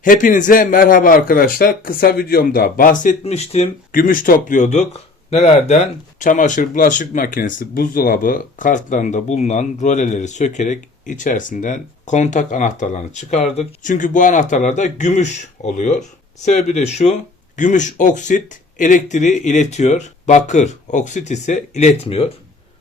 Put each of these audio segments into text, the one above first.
Hepinize merhaba arkadaşlar. Kısa videomda bahsetmiştim. Gümüş topluyorduk. Nelerden? Çamaşır, bulaşık makinesi, buzdolabı kartlarında bulunan roleleri sökerek içerisinden kontak anahtarlarını çıkardık. Çünkü bu anahtarlarda gümüş oluyor. Sebebi de şu: gümüş oksit elektriği iletiyor. Bakır oksit ise iletmiyor.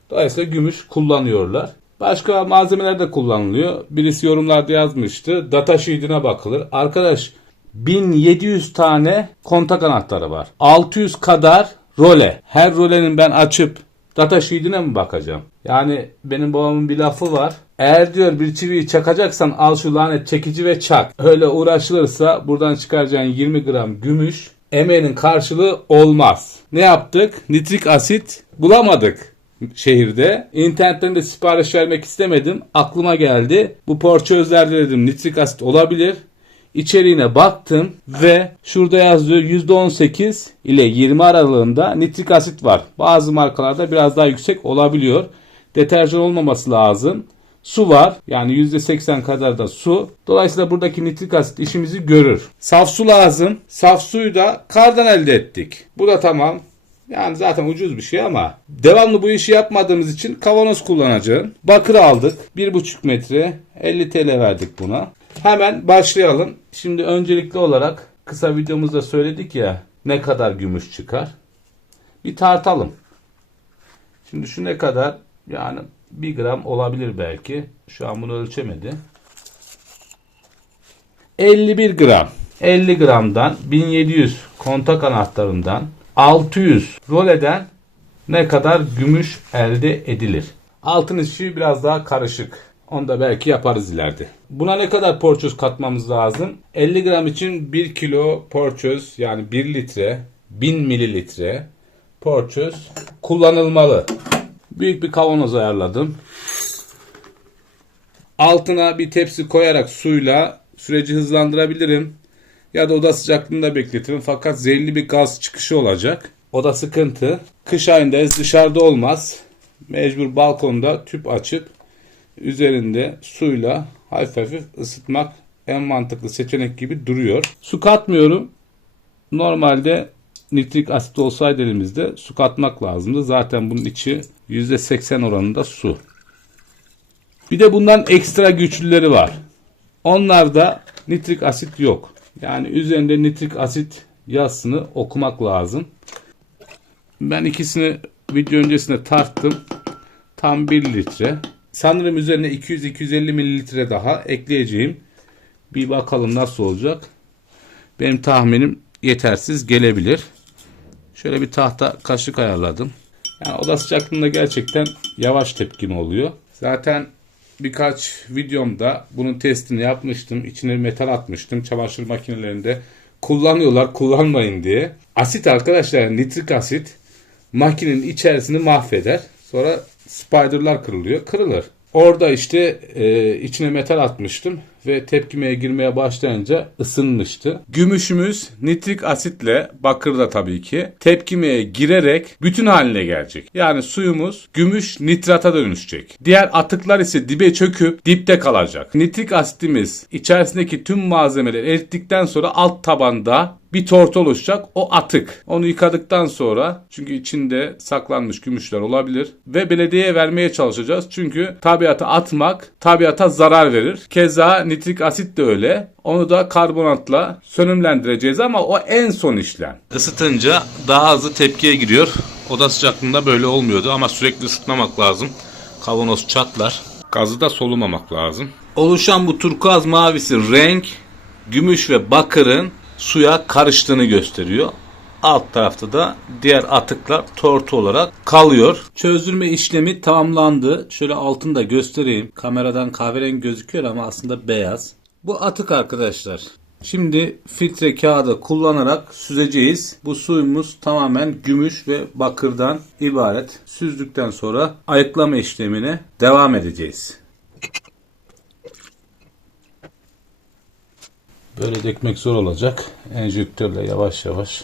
Dolayısıyla gümüş kullanıyorlar. Başka malzemeler de kullanılıyor. Birisi yorumlarda yazmıştı. Data sheet'ine bakılır. Arkadaş, 1700 tane kontak anahtarı var. 600 kadar role. Her rolenin ben açıp data sheet'ine mi bakacağım? Yani benim babamın bir lafı var. Eğer diyor bir çiviyi çakacaksan al şu lanet çekici ve çak. Öyle uğraşılırsa buradan çıkaracağın 20 gram gümüş emeğinin karşılığı olmaz. Ne yaptık? Nitrik asit bulamadık şehirde. İnternetten de sipariş vermek istemedim. Aklıma geldi. Bu porçözlerde dedim nitrik asit olabilir. İçeriğine baktım ve şurada yazıyor %18 ile 20 aralığında nitrik asit var. Bazı markalarda biraz daha yüksek olabiliyor. Deterjan olmaması lazım. Su var. Yani %80 kadar da su. Dolayısıyla buradaki nitrik asit işimizi görür. Saf su lazım. Saf suyu da kardan elde ettik. Bu da tamam. Yani zaten ucuz bir şey ama devamlı bu işi yapmadığımız için kavanoz kullanacağım. Bakır aldık. 1,5 metre 50 TL verdik buna. Hemen başlayalım. Şimdi öncelikli olarak kısa videomuzda söyledik ya ne kadar gümüş çıkar. Bir tartalım. Şimdi şu ne kadar? Yani 1 gram olabilir belki. Şu an bunu ölçemedi. 51 gram. 50 gramdan 1700 kontak anahtarından 600 roleden ne kadar gümüş elde edilir? Altın işi biraz daha karışık. Onu da belki yaparız ileride. Buna ne kadar porçöz katmamız lazım? 50 gram için 1 kilo porçöz, yani 1 litre 1000 mililitre porçöz kullanılmalı. Büyük bir kavanoz ayarladım. Altına bir tepsi koyarak suyla süreci hızlandırabilirim. Ya da oda sıcaklığında bekletirim. Fakat zehirli bir gaz çıkışı olacak. O da sıkıntı. Kış ayındayız, dışarıda olmaz. Mecbur balkonda tüp açıp üzerinde suyla hafif hafif ısıtmak en mantıklı seçenek gibi duruyor. Su katmıyorum. Normalde nitrik asit olsaydı elimizde su katmak lazımdı. Zaten bunun içi %80 oranında su. Bir de bundan ekstra güçlüleri var. Onlarda nitrik asit yok. Yani üzerinde nitrik asit yazısını okumak lazım. Ben ikisini video öncesinde tarttım. Tam 1 litre. Sanırım üzerine 200-250 mililitre daha ekleyeceğim. Bir bakalım nasıl olacak. Benim tahminim yetersiz gelebilir. Şöyle bir tahta kaşık ayarladım. Yani oda sıcaklığında gerçekten yavaş tepkimi oluyor. Zaten birkaç videomda bunun testini yapmıştım. İçine metal atmıştım. Çamaşır makinelerinde kullanıyorlar, kullanmayın diye. Asit arkadaşlar, nitrik asit makinenin içerisini mahveder. Sonra spiderlar kırılır. Orada işte içine metal atmıştım ve tepkimeye girmeye başlayınca ısınmıştı. Gümüşümüz nitrik asitle, bakır da tabii ki, tepkimeye girerek bütün haline gelecek. Yani suyumuz gümüş nitrata dönüşecek. Diğer atıklar ise dibe çöküp dipte kalacak. Nitrik asitimiz içerisindeki tüm malzemeleri erittikten sonra alt tabanda bir tortu oluşacak. O atık. Onu yıkadıktan sonra, çünkü içinde saklanmış gümüşler olabilir ve belediyeye vermeye çalışacağız. Çünkü tabiata atmak tabiata zarar verir. Keza nitrik asit de öyle. Onu da karbonatla sönümlendireceğiz ama o en son işlem. Isıtınca daha hızlı tepkiye giriyor. Oda sıcaklığında böyle olmuyordu ama sürekli ısıtmamak lazım. Kavanoz çatlar. Gazı da solumamak lazım. Oluşan bu turkuaz mavisi renk gümüş ve bakırın suya karıştığını gösteriyor. Alt tarafta da diğer atıklar tortu olarak kalıyor. Çözdürme işlemi tamamlandı. Şöyle altını da göstereyim. Kameradan kahverengi gözüküyor ama aslında beyaz. Bu atık arkadaşlar. Şimdi filtre kağıdı kullanarak süzeceğiz. Bu suyumuz tamamen gümüş ve bakırdan ibaret. Süzdükten sonra ayıklama işlemine devam edeceğiz. Böyle dökmek zor olacak. Enjektörle yavaş yavaş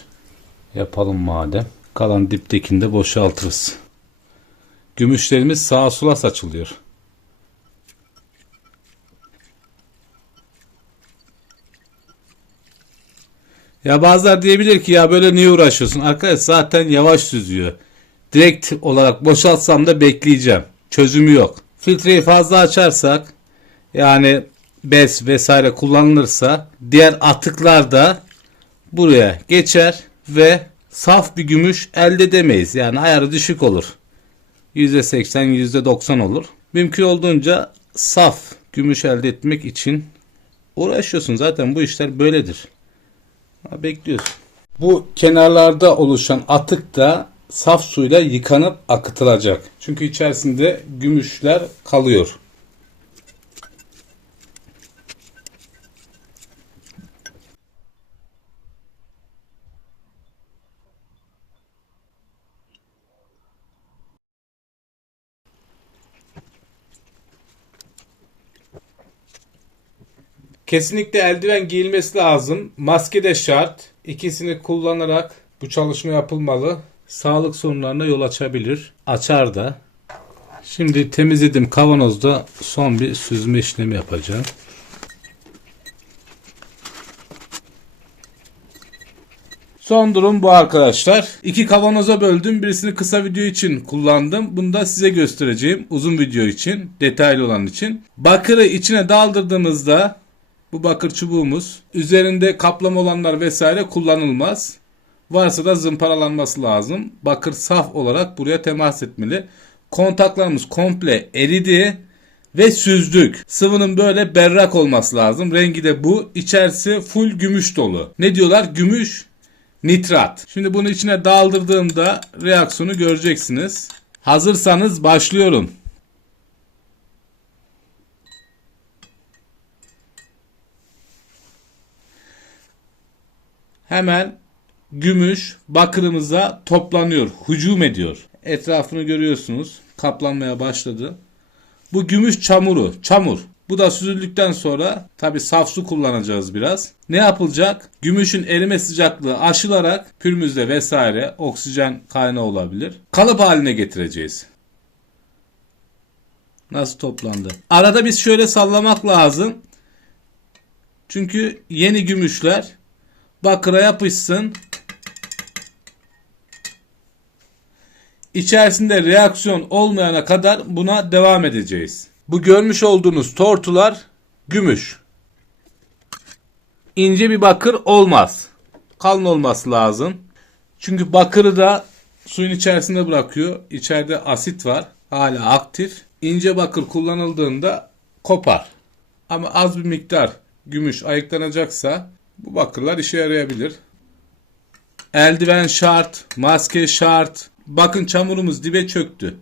yapalım madem. Kalan diptekini de boşaltırız. Gümüşlerimiz sağa sola saçılıyor. Ya bazılar diyebilir ki ya böyle niye uğraşıyorsun? Arkadaş zaten yavaş süzüyor. Direkt olarak boşaltsam da bekleyeceğim. Çözümü yok. Filtreyi fazla açarsak yani bez vesaire kullanılırsa diğer atıklar da buraya geçer ve saf bir gümüş elde edemeyiz. Yani ayarı düşük olur. %80, %90 olur. Mümkün olduğunca saf gümüş elde etmek için uğraşıyorsun. Zaten bu işler böyledir. Bekliyorsun. Bu kenarlarda oluşan atık da saf suyla yıkanıp akıtılacak. Çünkü içerisinde gümüşler kalıyor. Kesinlikle eldiven giyilmesi lazım. Maske de şart. İkisini kullanarak bu çalışma yapılmalı. Sağlık sorunlarına yol açabilir. Açar da. Şimdi temizledim kavanozda son bir süzme işlemi yapacağım. Son durum bu arkadaşlar. İki kavanoza böldüm. Birisini kısa video için kullandım. Bunu da size göstereceğim. Uzun video için. Detaylı olan için. Bakırı içine daldırdığımızda bu bakır çubuğumuz. Üzerinde kaplama olanlar vesaire kullanılmaz. Varsa da zımparalanması lazım. Bakır saf olarak buraya temas etmeli. Kontaklarımız komple eridi ve süzdük. Sıvının böyle berrak olması lazım. Rengi de bu. İçerisi full gümüş dolu. Ne diyorlar? Gümüş nitrat. Şimdi bunu içine daldırdığımda reaksiyonu göreceksiniz. Hazırsanız başlıyorum. Hemen gümüş bakırımıza toplanıyor, hücum ediyor. Etrafını görüyorsunuz. Kaplanmaya başladı. Bu gümüş çamuru, çamur. Bu da süzüldükten sonra tabi saf su kullanacağız biraz. Ne yapılacak? Gümüşün erime sıcaklığı aşılarak pürmüzde vesaire oksijen kaynağı olabilir. Kalıp haline getireceğiz. Nasıl toplandı? Arada biz şöyle sallamak lazım. Çünkü yeni gümüşler bakıra yapışsın. İçerisinde reaksiyon olmayana kadar buna devam edeceğiz. Bu görmüş olduğunuz tortular gümüş. İnce bir bakır olmaz. Kalın olması lazım. Çünkü bakırı da suyun içerisinde bırakıyor. İçeride asit var. Hala aktif. İnce bakır kullanıldığında kopar. Ama az bir miktar gümüş ayıklanacaksa bu bakırlar işe yarayabilir. Eldiven şart, maske şart. Bakın çamurumuz dibe çöktü.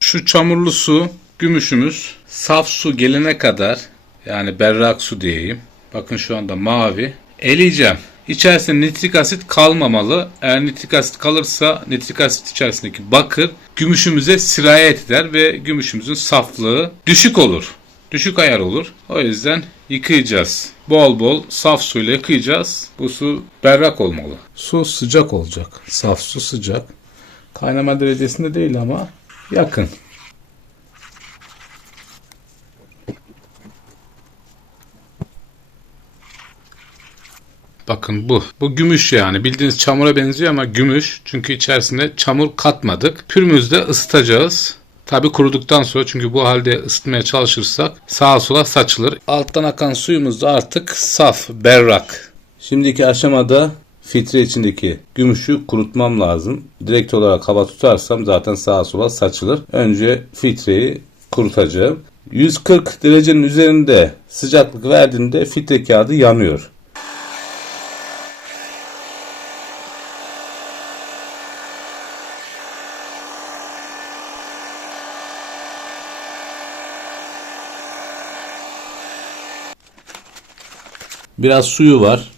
Şu çamurlu su, gümüşümüz saf su gelene kadar, yani berrak su diyeyim. Bakın şu anda mavi. Eleyeceğim. İçerisinde nitrik asit kalmamalı. Eğer nitrik asit kalırsa nitrik asit içerisindeki bakır gümüşümüze sirayet eder ve gümüşümüzün saflığı düşük olur. Düşük ayar olur. O yüzden yıkayacağız. Bol bol saf suyla yıkayacağız. Bu su berrak olmalı. Su sıcak olacak. Saf su sıcak. Kaynama derecesinde değil ama yakın. Bakın bu. Bu gümüş yani. Bildiğiniz çamura benziyor ama gümüş. Çünkü içerisinde çamur katmadık. Pürmüzde ısıtacağız. Tabi kuruduktan sonra, çünkü bu halde ısıtmaya çalışırsak sağa sola saçılır. Alttan akan suyumuz da artık saf, berrak. Şimdiki aşamada filtre içindeki gümüşü kurutmam lazım. Direkt olarak hava tutarsam zaten sağa sola saçılır. Önce filtreyi kurutacağım. 140 derecenin üzerinde sıcaklık verdiğinde filtre kağıdı yanıyor. Biraz suyu var.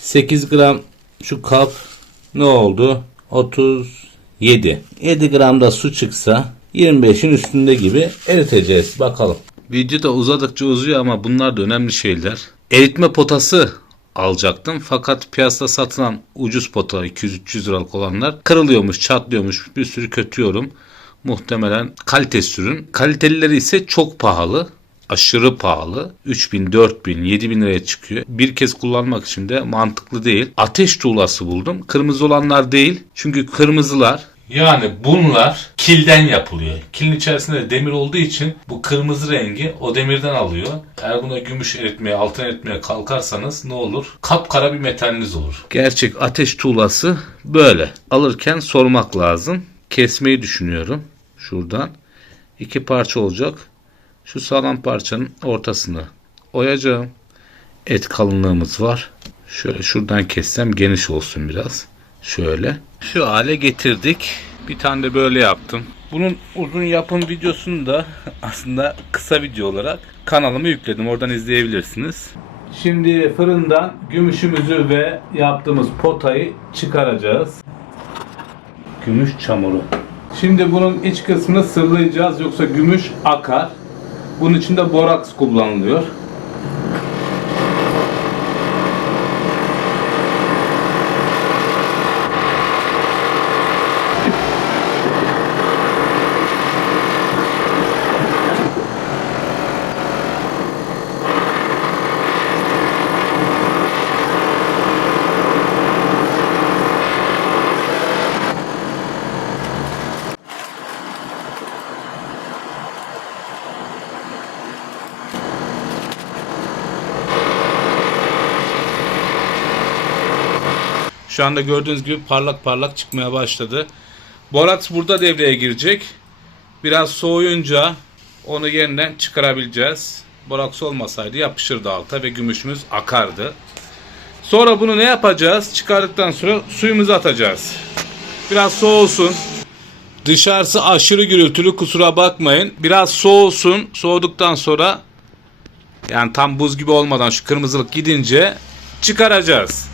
8 gram şu kap ne oldu? 37. 7 gram da su çıksa 25'in üstünde gibi eriteceğiz. Bakalım. Video da uzadıkça uzuyor ama bunlar da önemli şeyler. Eritme potası alacaktım. Fakat piyasada satılan ucuz pota 200-300 liralık olanlar kırılıyormuş, çatlıyormuş. Bir sürü kötü yorum. Muhtemelen kalitesiz ürün. Kalitelileri ise çok pahalı. Aşırı pahalı. 3000, 4000, 7000 liraya çıkıyor. Bir kez kullanmak için de mantıklı değil. Ateş tuğlası buldum. Kırmızı olanlar değil. Çünkü kırmızılar, yani bunlar kilden yapılıyor. Kilin içerisinde de demir olduğu için bu kırmızı rengi o demirden alıyor. Eğer buna gümüş eritmeye, altın eritmeye kalkarsanız ne olur? Kapkara bir metaliniz olur. Gerçek ateş tuğlası böyle. Alırken sormak lazım. Kesmeyi düşünüyorum. Şuradan 2 parça olacak. Şu sağlam parçanın ortasını oyacağım. Et kalınlığımız var. Şöyle şuradan kessem geniş olsun biraz. Şöyle. Şu hale getirdik. Bir tane de böyle yaptım. Bunun uzun yapım videosunu da aslında kısa video olarak kanalıma yükledim. Oradan izleyebilirsiniz. Şimdi fırından gümüşümüzü ve yaptığımız potayı çıkaracağız. Gümüş çamuru. Şimdi bunun iç kısmını sırlayacağız, yoksa gümüş akar. Bunun için de boraks kullanılıyor. Şu anda gördüğünüz gibi parlak parlak çıkmaya başladı. Boraks burada devreye girecek. Biraz soğuyunca onu yeniden çıkarabileceğiz. Boraks olmasaydı yapışırdı alta ve gümüşümüz akardı. Sonra bunu ne yapacağız? Çıkardıktan sonra suyumuzu atacağız. Biraz soğusun. Dışarısı aşırı gürültülü, kusura bakmayın. Biraz soğusun. Soğuduktan sonra, yani tam buz gibi olmadan şu kırmızılık gidince çıkaracağız.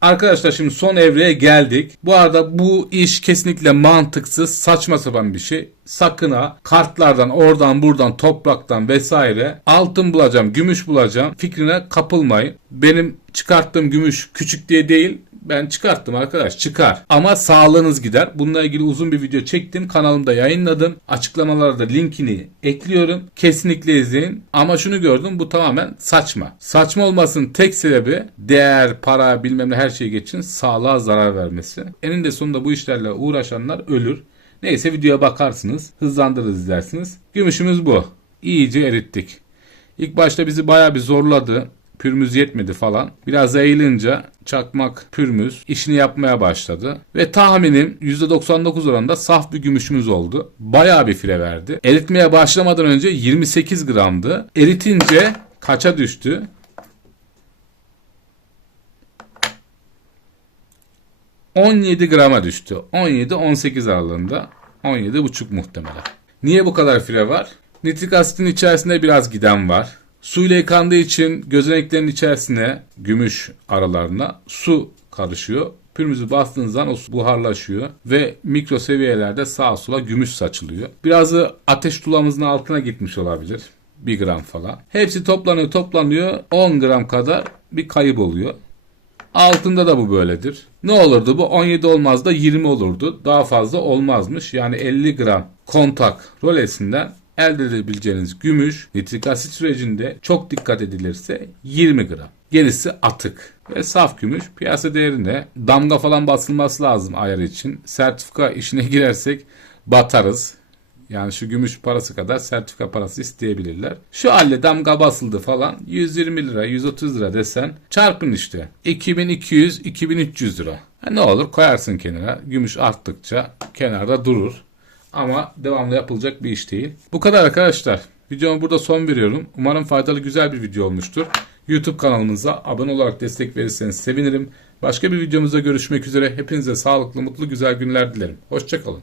Arkadaşlar şimdi son evreye geldik. Bu arada bu iş kesinlikle mantıksız, saçma sapan bir şey. Sakın ha kartlardan, oradan buradan, topraktan vesaire altın bulacağım, gümüş bulacağım fikrine kapılmayın. Benim çıkarttığım gümüş küçük diye değil. Ben çıkarttım arkadaş, çıkar. Ama sağlığınız gider. Bununla ilgili uzun bir video çektim. Kanalımda yayınladım. Açıklamalarda linkini ekliyorum. Kesinlikle izleyin. Ama şunu gördüm, bu tamamen saçma. Saçma olmasının tek sebebi değer, para, bilmem ne her şeyi geçin sağlığa zarar vermesi. Eninde sonunda bu işlerle uğraşanlar ölür. Neyse videoya bakarsınız. Hızlandırır izlersiniz. Gümüşümüz bu. İyice erittik. İlk başta bizi bayağı bir zorladı. Pürmüz yetmedi falan. Biraz eğilince çakmak pürmüz işini yapmaya başladı. Ve tahminim %99 oranında saf bir gümüşümüz oldu. Bayağı bir fire verdi. Eritmeye başlamadan önce 28 gramdı. Eritince kaça düştü? 17 grama düştü. 17-18 aralığında. 17,5 muhtemelen. Niye bu kadar fire var? Nitrik asitin içerisinde biraz giden var. Suyla yıkandığı için gözeneklerin içerisine, gümüş aralarına su karışıyor. Pürmüzü bastığınız zaman o su buharlaşıyor ve mikro seviyelerde sağa sola gümüş saçılıyor. Birazı ateş tuğlamızın altına gitmiş olabilir. 1 gram falan. Hepsi toplanıyor 10 gram kadar bir kayıp oluyor. Altında da bu böyledir. Ne olurdu bu? 17 olmaz da 20 olurdu. Daha fazla olmazmış. Yani 50 gram kontak rolesinden elde edebileceğiniz gümüş nitrik asit sürecinde çok dikkat edilirse 20 gram. Gerisi atık ve saf gümüş. Piyasa değerine damga falan basılması lazım ayar için. Sertifika işine girersek batarız. Yani şu gümüş parası kadar sertifika parası isteyebilirler. Şu halde damga basıldı falan 120 lira 130 lira desen çarpın işte. 2200-2300 lira. Ne olur koyarsın kenara. Gümüş arttıkça kenarda durur. Ama devamlı yapılacak bir iş değil. Bu kadar arkadaşlar. Videoma burada son veriyorum. Umarım faydalı güzel bir video olmuştur. YouTube kanalımıza abone olarak destek verirseniz sevinirim. Başka bir videomuzda görüşmek üzere. Hepinize sağlıklı, mutlu, güzel günler dilerim. Hoşça kalın.